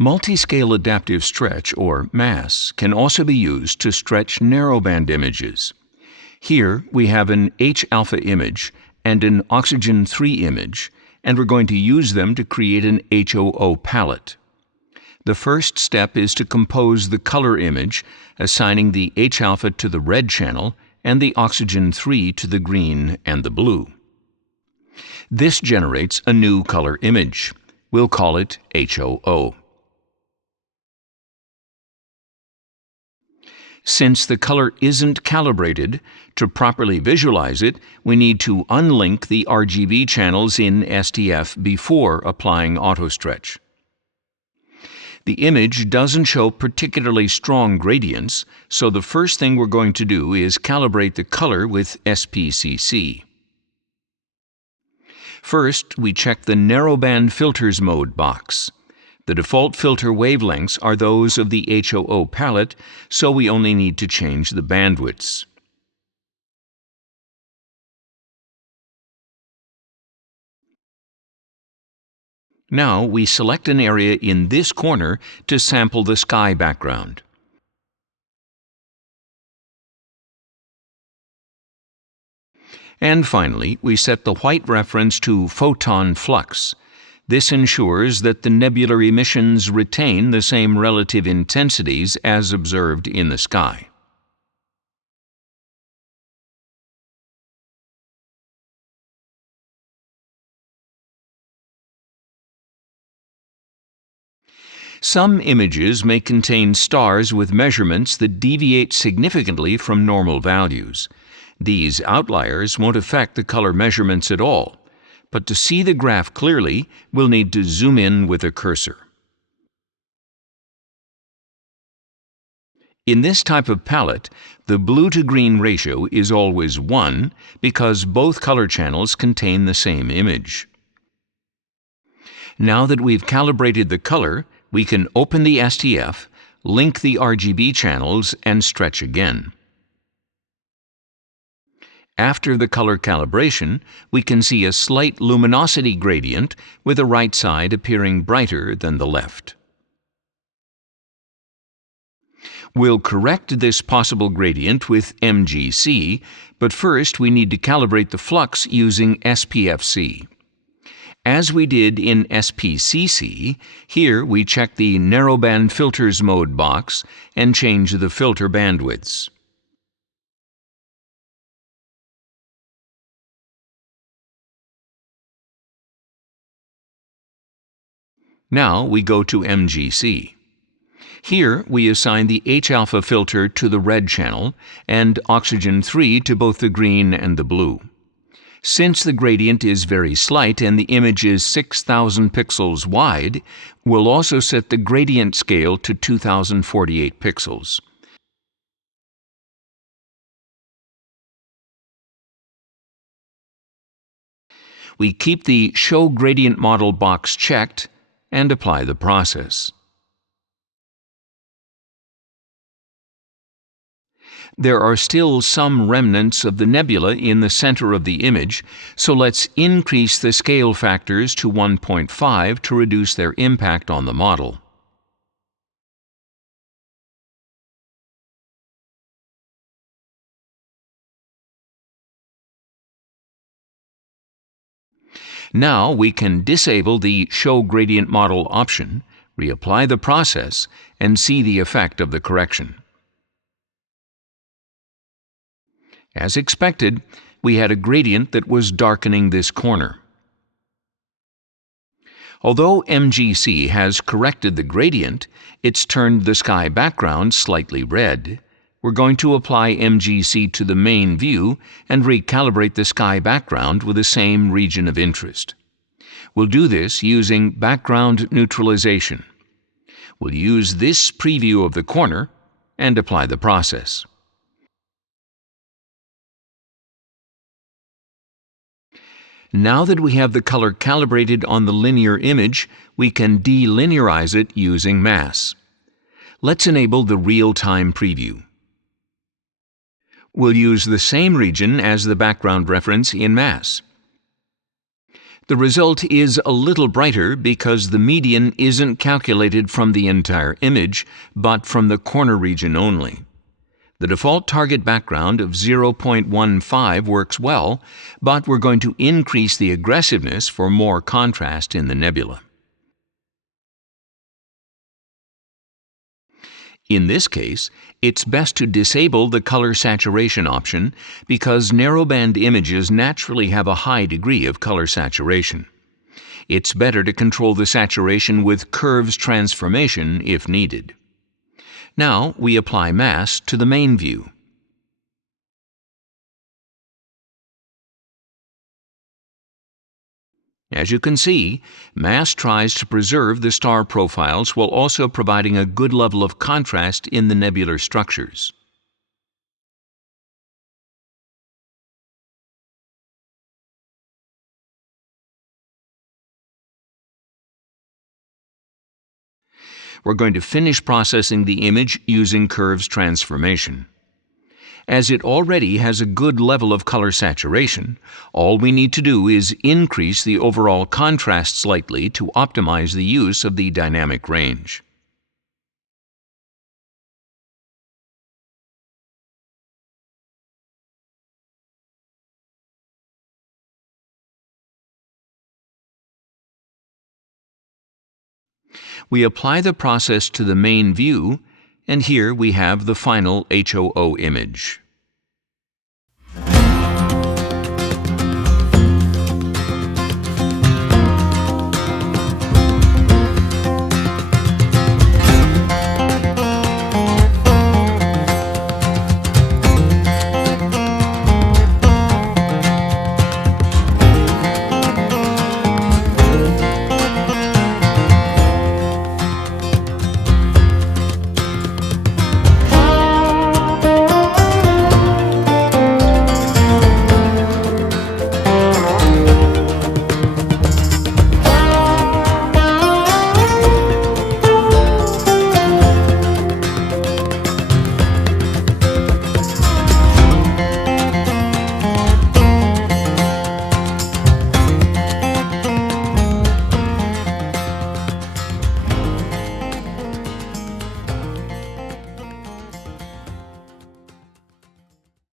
Multiscale adaptive stretch, or MAS, can also be used to stretch narrowband images. Here we have an H-alpha image and an oxygen 3 image, and we're going to use them to create an HOO palette. The first step is to compose the color image, assigning the H-alpha to the red channel and the oxygen 3 to the green and the blue. This generates a new color image. We'll call it HOO. Since the color isn't calibrated, to properly visualize it, we need to unlink the RGB channels in STF before applying AutoStretch. The image doesn't show particularly strong gradients, so the first thing we're going to do is calibrate the color with SPCC. First, we check the Narrowband Filters Mode box. The default filter wavelengths are those of the HOO palette, so we only need to change the bandwidths. Now we select an area in this corner to sample the sky background. And finally, we set the white reference to photon flux. This ensures that the nebular emissions retain the same relative intensities as observed in the sky. Some images may contain stars with measurements that deviate significantly from normal values. These outliers won't affect the color measurements at all, but to see the graph clearly, we'll need to zoom in with a cursor. In this type of palette, the blue to green ratio is always 1 because both color channels contain the same image. Now that we've calibrated the color, we can open the STF, link the RGB channels, and stretch again. After the color calibration, we can see a slight luminosity gradient with the right side appearing brighter than the left. We'll correct this possible gradient with MGC, but first we need to calibrate the flux using SPFC. As we did in SPCC, here we check the Narrowband Filters Mode box and change the filter bandwidths. Now we go to MGC. Here we assign the H-alpha filter to the red channel and oxygen 3 to both the green and the blue. Since the gradient is very slight and the image is 6,000 pixels wide, we'll also set the gradient scale to 2048 pixels. We keep the Show Gradient Model box checked and apply the process. There are still some remnants of the nebula in the center of the image, so let's increase the scale factors to 1.5 to reduce their impact on the model. Now we can disable the Show Gradient Model option, reapply the process, and see the effect of the correction. As expected, we had a gradient that was darkening this corner. Although MGC has corrected the gradient, it's turned the sky background slightly red. We're going to apply MGC to the main view and recalibrate the sky background with the same region of interest. We'll do this using background neutralization. We'll use this preview of the corner and apply the process. Now that we have the color calibrated on the linear image, we can delinearize it using MAS. Let's enable the real-time preview. We'll use the same region as the background reference in MAS. The result is a little brighter because the median isn't calculated from the entire image, but from the corner region only. The default target background of 0.15 works well, but we're going to increase the aggressiveness for more contrast in the nebula. In this case, it's best to disable the color saturation option because narrowband images naturally have a high degree of color saturation. It's better to control the saturation with curves transformation if needed. Now we apply mass to the main view. As you can see, mass tries to preserve the star profiles while also providing a good level of contrast in the nebular structures. We're going to finish processing the image using curves transformation. As it already has a good level of color saturation, all we need to do is increase the overall contrast slightly to optimize the use of the dynamic range. We apply the process to the main view, and here we have the final HOO image.